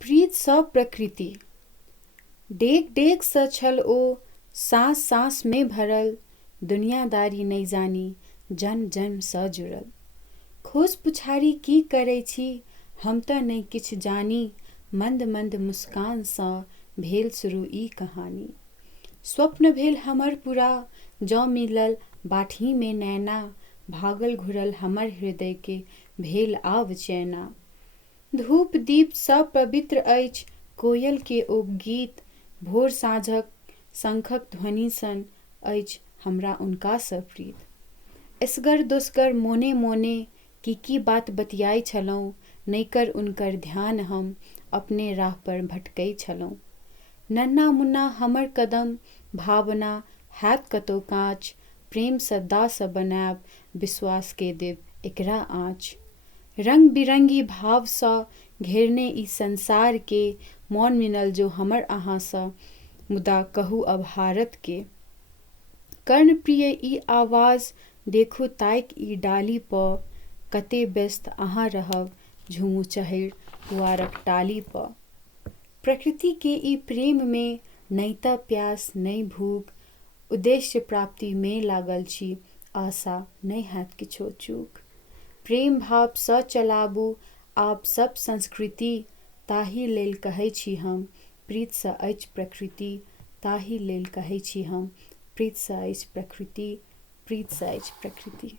प्रीत सँ प्रकृति। डेग डेग सँ छल ओ, साँस साँस में भरल, दुनियादारी नहीं जानी, जन्म जन्म सँ जुड़ल। खोज पुछारी की करै छी, हम तऽ नहीं किछ जानी, मंद मंद मुस्कान सँ भेल शुरू ई कहानी। स्वप्न भेल हमर पूरा, जँ मिलल बाठी में नैना, भागल घुरल हमर हृदय के भेल आब चैना। धूप दीप सँ पवित्र अछि, कोयल के ओ गीत, भोर साँझक शंखक ध्वनि सन अछि हमरा उनका सँ प्रीत। असगर दोसगर मोने मोने की बात बतियाई छलहुँ, नैकर उनकर ध्यान हम अपने राह पर भटकै छलहुँ। नन्ना मुन्ना हमर कदम, भावना हैत कतौ काँच, प्रेम सँ दास बनायब, विश्वास के देब एकरा आँच। रंग बिरंगी भाव सँ घेरने ई संसार के, मौन मिलल जो हमर अहाँ सँ, मुदा कहू अब हारत के। कर्ण प्रिय ई आवाज, देखू ताइक ई डाली प, कते व्यस्त अहाँ रहब, झूमू चढ़ि पुआरक टाली प। प्रकृति के ई प्रेम में नहीं त प्यास नहीं भूख, उद्देश्य प्राप्ति में लागल छी, आशा नहीं हैत किछो चूक। प्रेम भाव सँ चलाबू आप सब संस्कृति, ताहि लेल कहै छी हम, प्रीत सँ अछि प्रकृति, ताहि लेल कहै छी हम, प्रीत सँ अछि प्रकृति, प्रीत सँ अछि प्रकृति।